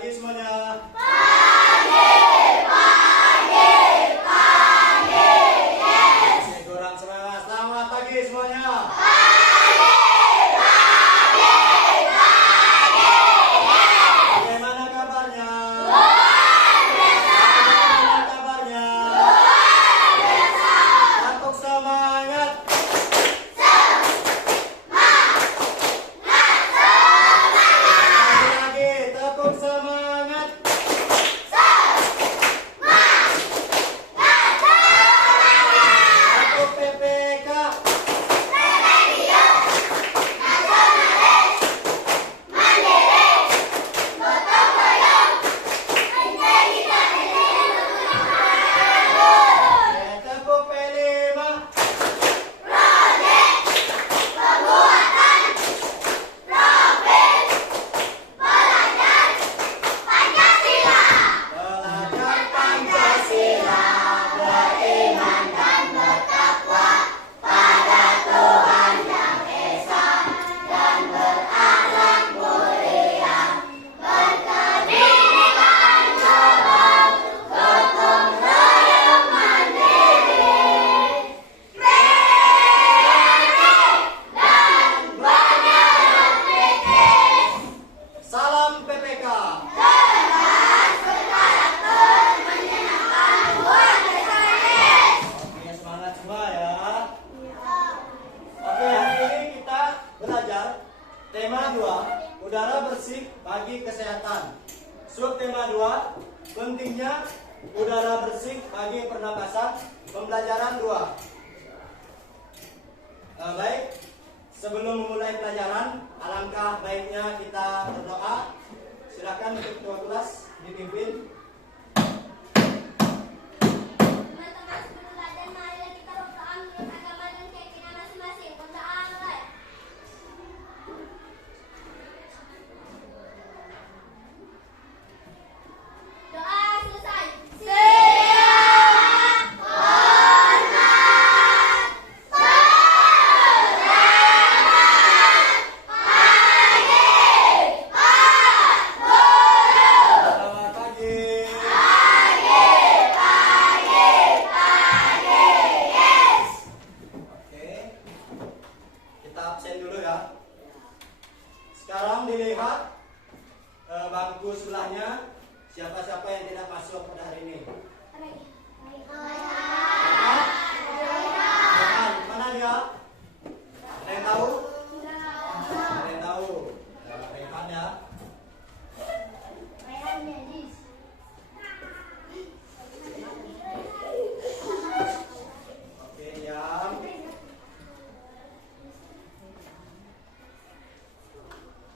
pagi semuanya. Yes. Kurang semangat. Selamat pagi semuanya. Bagaimana kabarnya? Bagaimana kabarnya? Tepuk semangat. Lagi tepuk semangat. Tepuk PPK. Tepuk P5. Belajar Pancasila, beriman dan bertakwa pada Tuhan Yang Esa dan berakhlak mulia, berkebinekaan global, gotong royong mandiri, kreatif dan bernyala kritis. Salam PPK. Oke, semangat semua ya. Oke, hari ini kita belajar tema 2, udara bersih bagi kesehatan. Subtema 2, pentingnya udara bersih bagi pernapasan, pembelajaran 2. Baik, sebelum memulai pelajaran, alangkah baiknya kita berdoa. Silakan untuk ketua kelas dipimpin. Teman-teman sebelum belajar, marilah kita berdoa menurut agama dan keyakinan masing-masing. Berdoa mulai. Doa selesai. Siap, hormat, selamat pagi, Pak Guru. Selamat pagi. Yes. Oke, kita absen dulu ya. Sekarang dilihat bangku sebelahnya, siapa-siapa yang tidak masuk pada hari ini. Rehan, mana dia? Ada yang tahu? Ada yang tahu? Rehan ya. Oke, diam.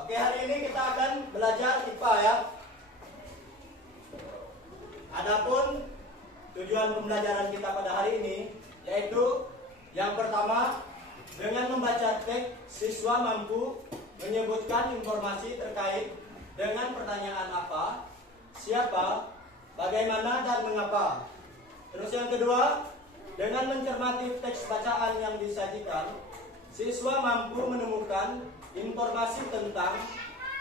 Oke, hari ini kita akan belajar IPA ya. Adapun tujuan pembelajaran kita pada hari ini yaitu yang pertama, dengan membaca teks siswa mampu menyebutkan informasi terkait dengan pertanyaan apa, siapa, bagaimana dan mengapa. Terus yang kedua, dengan mencermati teks bacaan yang disajikan, siswa mampu menemukan informasi tentang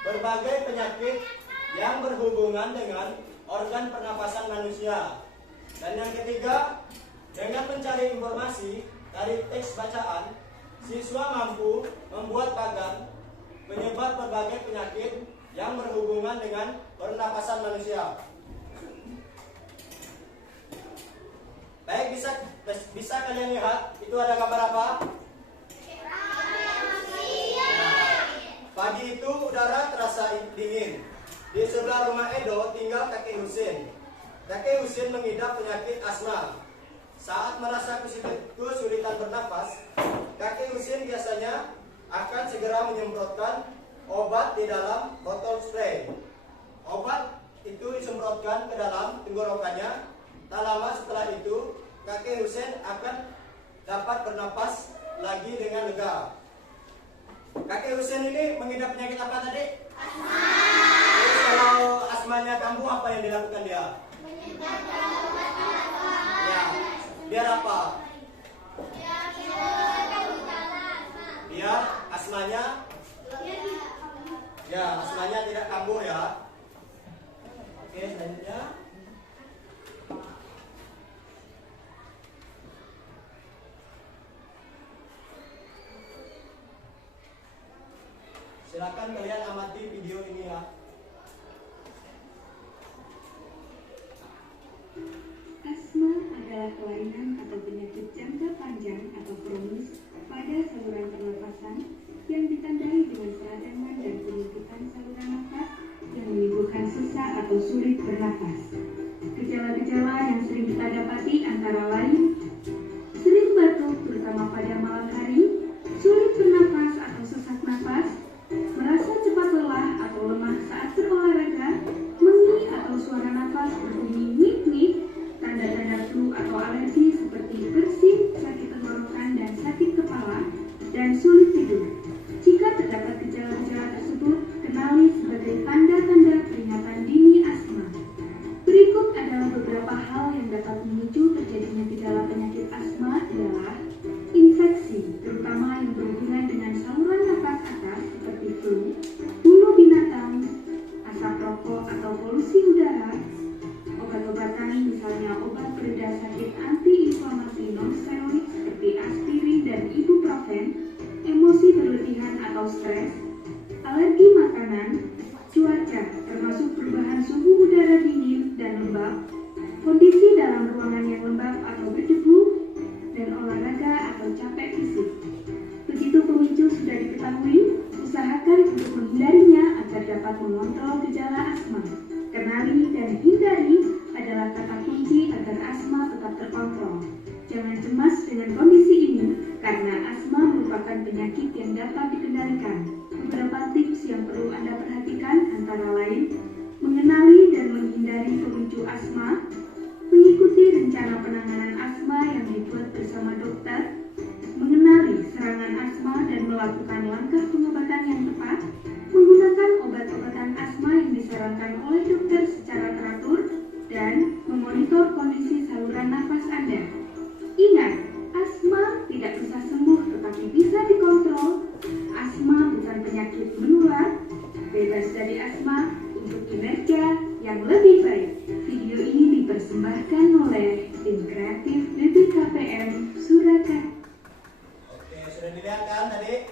berbagai penyakit yang berhubungan dengan organ pernapasan manusia. Dan yang ketiga, dengan mencari informasi dari teks bacaan, siswa mampu membuat bagan penyebab berbagai penyakit yang berhubungan dengan pernapasan manusia. Baik, bisa kalian lihat itu ada gambar apa? Pagi itu udara terasa dingin. Di sebelah rumah Edo tinggal kakek Husin. Kakek Husin mengidap penyakit asma. Saat merasa kesulitan bernapas, kakek Husin biasanya akan segera menyemprotkan obat di dalam botol spray. Obat itu disemprotkan ke dalam tenggorokannya. Tak lama setelah itu, kakek Husin akan dapat bernapas lagi dengan lega. Kakek Husin ini mengidap penyakit apa tadi? Asma. Terus kalau asmanya kambuh, apa yang dilakukan dia? Ya, biar apa? Biar asmanya, ya asmanya tidak kambuh ya. Oke, selanjutnya. Silakan kalian amati video ini ya. Asma adalah kelainan atau penyakit jangka panjang atau kronis pada saluran pernafasan yang ditandai dengan peradangan dan penyempitan saluran nafas yang menimbulkan sesak atau sulit bernafas. Gejala-gejala yang sering kita dapati antara lain sering batuk terutama pada malam hari, sulit bernafas atau sesak nafas, merasa cepat lelah atau lemah saat berolahraga, mengi atau suara nafas berbunyi wik-wik, tanda-tanda flu atau alergi seperti bersin, sakit tenggorokan dan sakit kepala, dan sulit tidur. Jika terdapat gejala-gejala tersebut, kenali sebagai tanda-tanda peringatan dini asma. Berikut adalah beberapa hal yang dapat memicu terjadinya gejala penyakit asma adalah infeksi, terutama yang berhubungan dengan saluran nafas atas seperti flu, bulu binatang, asap rokok atau polusi udara, obat-obatan misalnya obat pereda sakit antiinflamasi non-steroid seperti aspirin dan ibuprofen, emosi berlebihan atau stres, alergi makanan, cuaca termasuk perubahan suhu udara dingin dan lembab, kondisi dalam ruangan yang lembab atau berdebu, dan olahraga atau capek fisik. Begitu pemicu sudah diketahui, usahakan untuk menghindarinya agar dapat mengontrol gejala asma. Kenali dan hindari adalah kata kunci agar asma tetap terkontrol. Jangan cemas dengan kondisi ini, karena asma merupakan penyakit yang dapat dikendalikan. Beberapa tips yang perlu Anda perhatikan antara lain, mengenali dan menghindari pemicu asma, mengikuti rencana penanganan asma yang dibuat bersama dokter, mengenali serangan asma dan melakukan langkah pengobatan yang tepat, menggunakan obat-obatan asma yang disarankan oleh dokter secara teratur, dan memonitor kondisi saluran nafas Anda. Ingat, asma tidak bisa sembuh tetapi bisa dikontrol. Asma bukan penyakit menular. Bebas dari asma untuk kinerja yang lebih baik. Video ini dipersembahkan oleh tim kreatif BBKPM Surakarta. Oke, sudah dilihat kan tadi?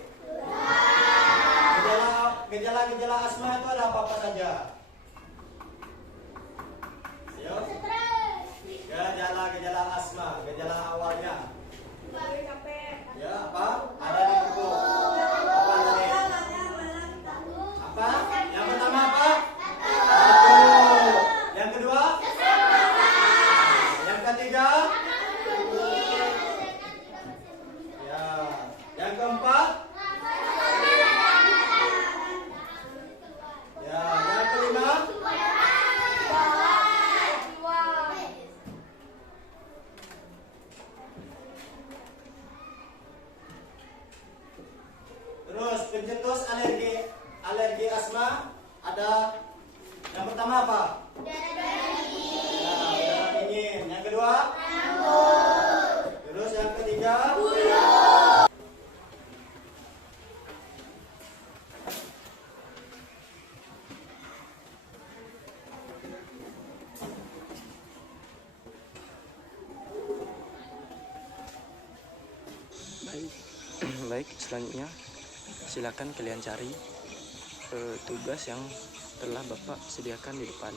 Gejala-gejala asma itu ada apa-apa saja? Ayo. Gejala asma, gejala awalnya. Ya, apa? Ada di buku. Apa tadi? Apa? Yang pertama apa? Batuk. Yang kedua? Yang ketiga? Ya. Yang keempat? Ya. Yang kelima? Terus pencetus alergi asma ada yang pertama apa? Udara dingin. Yang kedua? Terus yang ketiga? Baik, selanjutnya silakan kalian cari tugas yang telah Bapak sediakan di depan.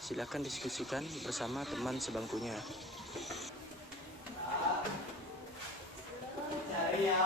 Silakan diskusikan bersama teman sebangkunya. Cari ya.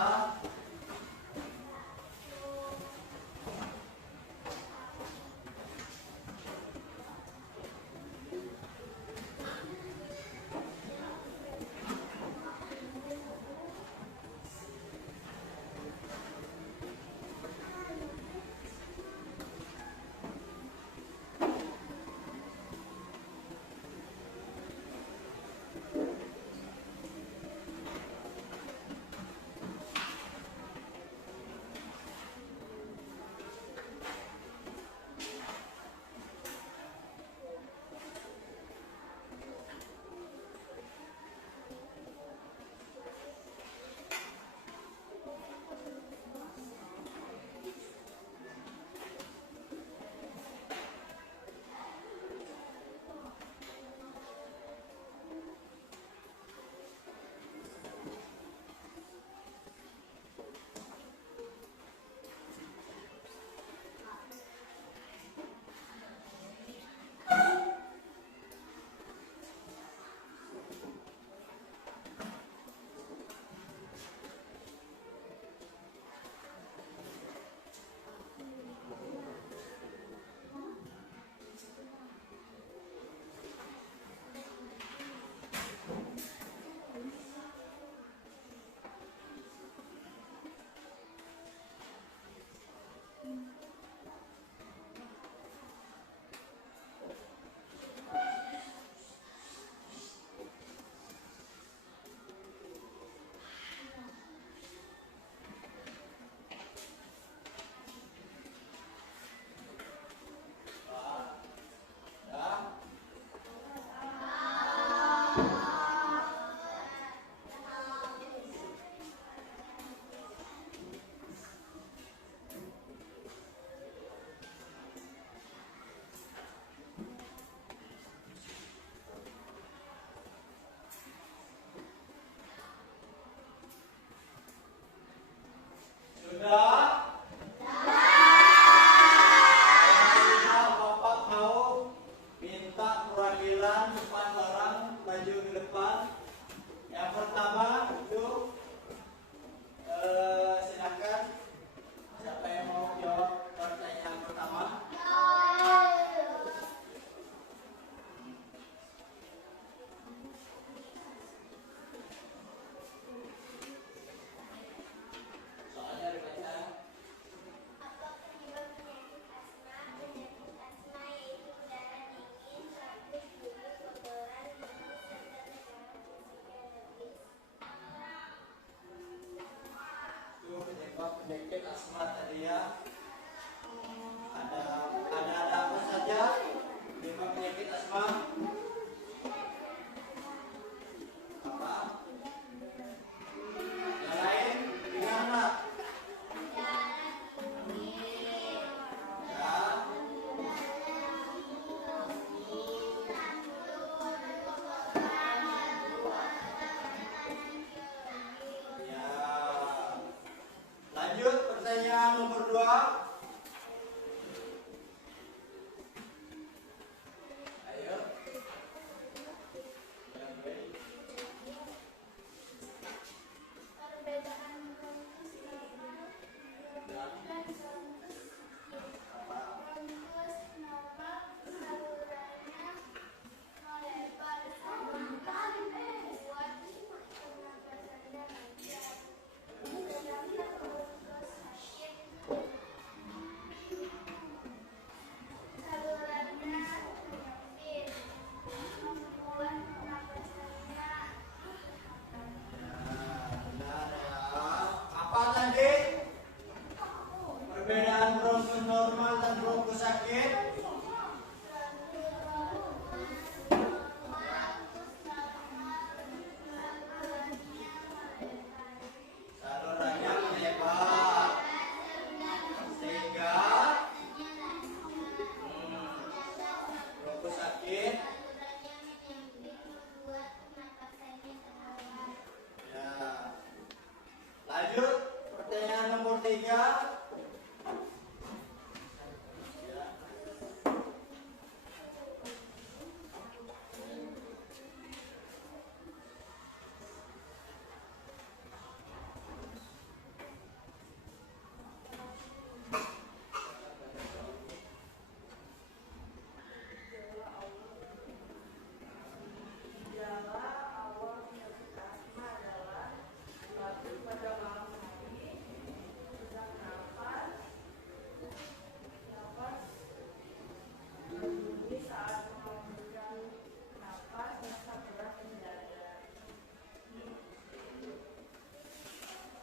kedua. Ayo. Perbedaan bronkus normal dan bronkus normal salurannya melebar sedangkan buat pernapasannya lancar. Sedangkan bronkus sakit salurannya menyempit membuat pernapasannya. Benar ya. Apa tadi? Perbedaan bronkus normal dan bronkus sakit. Salurannya melebar sehingga bronkus sakit. Ya. Lanjut pertanyaan nomor 3.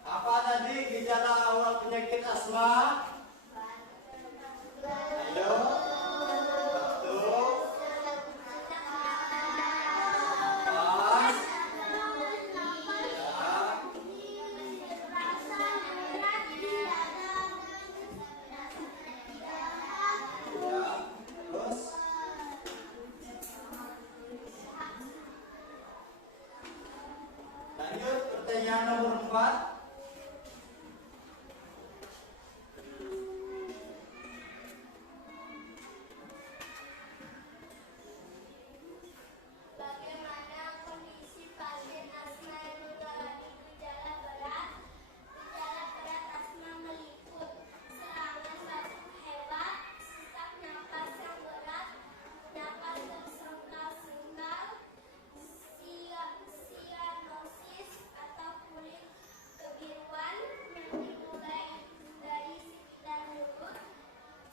Apa tadi gejala awal penyakit asma? Ayo. Batuk. Pas. Ya. Terus. Lanjut pertanyaan nomor 4. Bagaimana kondisi pasien asma yang mengalami gejala berat? Gejala berat asma meliput serangan batuk hebat, sesak napas yang berat, napas tersengkal-sengkal, sianosis atau kulit kebiruan yang dimulai dari sekitar mulut,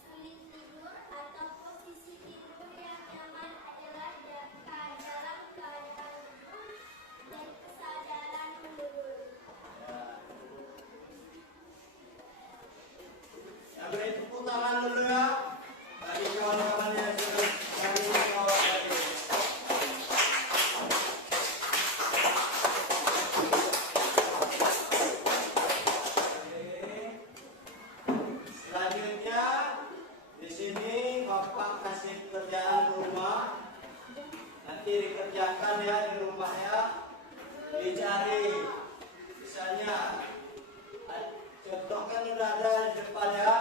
sulit tidur atau posisi tidur yang nyaman adalah dalam keadaan duduk dan kesadaran menurun. Yang beri tepuk tangan dulu ya bagi kawan-kawan yang sudah dari awal tadi. Selanjutnya di sini Bapak kasih kerjaan rumah. Nanti dikerjakan ya di rumah ya. Dicari misalnya contohkan udah ada di depan ya.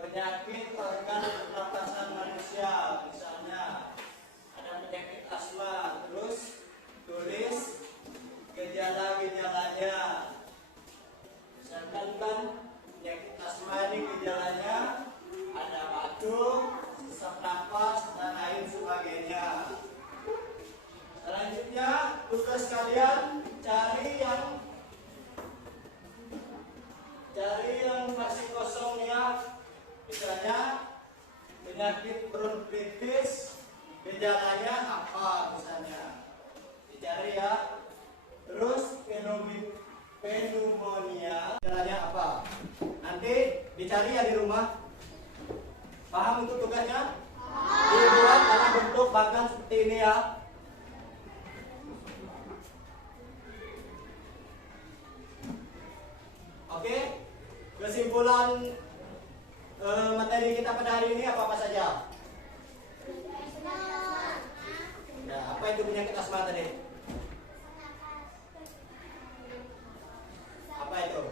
Penyakit organ pernapasan manusia, misalnya ada penyakit asma, terus tulis gejala-gejalanya. Misalkan kan penyakit asma ini gejalanya ada batuk, sesak napas dan lain sebagainya. Selanjutnya tugas kalian cari yang masih kosong ya. Misalnya penyakit bronkitis, gejalanya apa misalnya, dicari ya. Terus pneumonia, gejalanya apa, nanti dicari ya di rumah. Paham untuk tugasnya? Dibuat dalam bentuk bagan seperti ini ya. Oke, kesimpulan materi kita pada hari ini apa saja? Ya, apa itu penyakit asma tadi? Apa itu?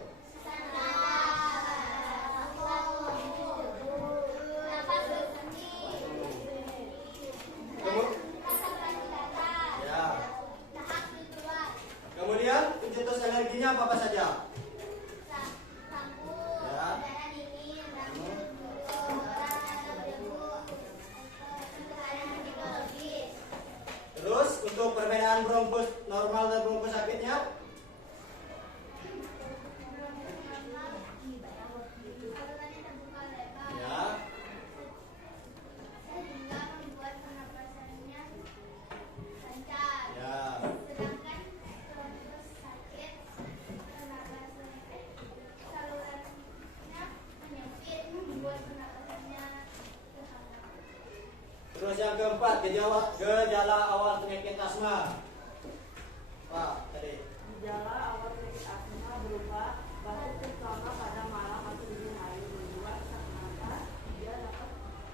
keadaan bronkus normal dan bronkus sakitnya? Ya. Sehingga membuat pernapasannya lancar. Ya. Sedangkan bronkus sakit, salurannya menyempit, membuat pernapasannya terhambat. Terus yang keempat, gejala awal penyakit asma. Pak, tadi. Gejala awal penyakit asma berupa batuk terutama pada malam atau dini hari, 2 sesak napas, 3 dapat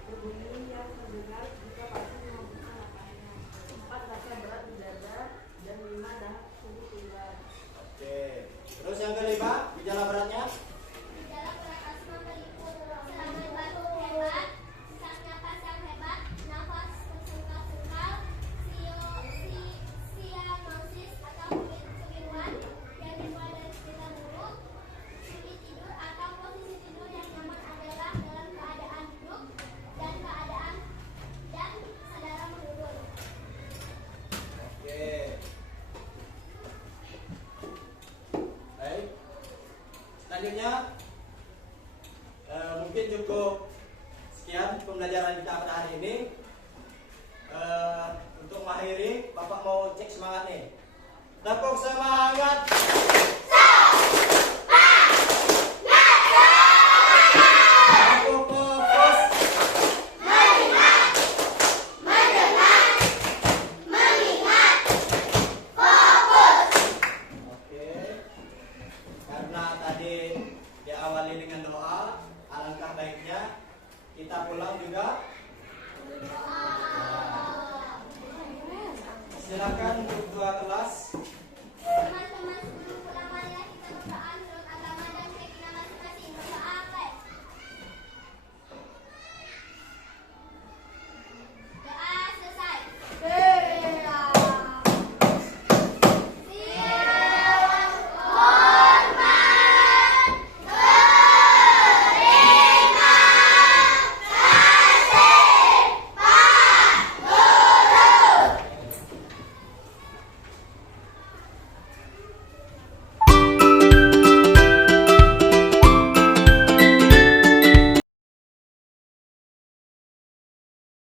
berbunyi yang terdengar jika pasien menghembuskan napasnya, 4 rasa berat di dada, dan 5 dahak sulit keluar. Oke. Terus yang kelima, gejala beratnya? Gejala berat asma meliputi serangan batuk hebat, sesak napas yang hebat, nafas tersengal-sengal, sianosis atau kebiruan yang dimulai dari sekitar mulut, sulit tidur atau posisi tidur yang nyaman adalah dalam keadaan duduk dan saudara menurun. Oke. Baik. Selanjutnya mungkin cukup sekian pembelajaran kita pada hari ini. Untuk mengakhiri, Bapak mau cek semangat nih. Tepuk semangat. Tepuk fokus. Oke. Karena tadi diawali dengan doa, alangkah baiknya kita pulang juga. Silakan